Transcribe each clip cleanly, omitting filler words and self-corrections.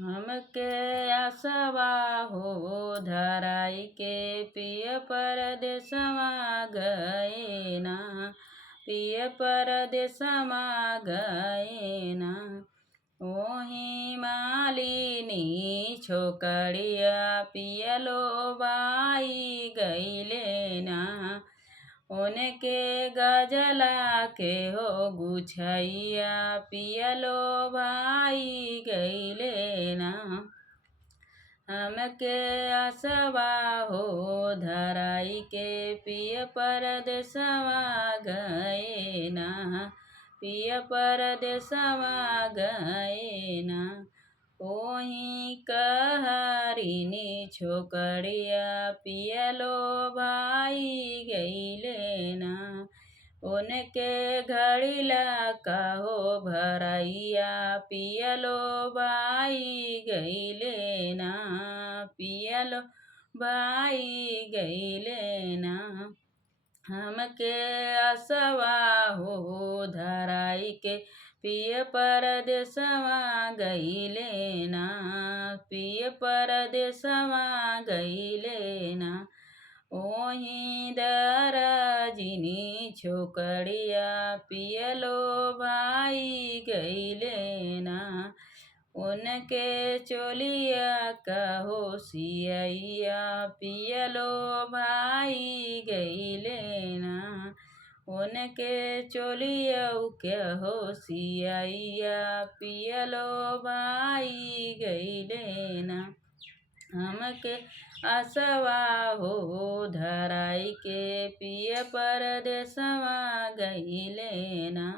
हमके आसवा हो धराई के पिय परदेसवा गए ना। पिय परदेसवा गए ना। ओही मालिनी छोकड़िया पियलो बाई गईले ना। उनके गजला के हो गुछैया पियलो भाई गईले ना। हमके आसवा हो धराई के पिय परदेसवा गए ना। पिय परदेसवा गए ना। ओही कहरिनी छोकड़िया पियलो भाई गईले ना। उनके घड़िला कहो भरैया पियलो भाई गईले ना। पियलो भाई गईले ना। हमके आसवा हो धराई के पिय परदेसवा गईले ना। पिय परदेसवा गईले ना। ओही दरजिनी छोकड़िया पियलो भाई गईले ना। उनके चोलिया कहो सियैया पियलो भाई गईले ना। उनके चोलिया कहो सियैया पियलो भाई गईले ना। हमके आसवा हो धराई के पिय परदेसवा गईले ना।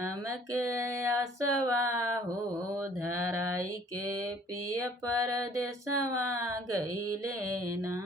हमके आसवा हो धराई के पिय परदेसवा गईले ना।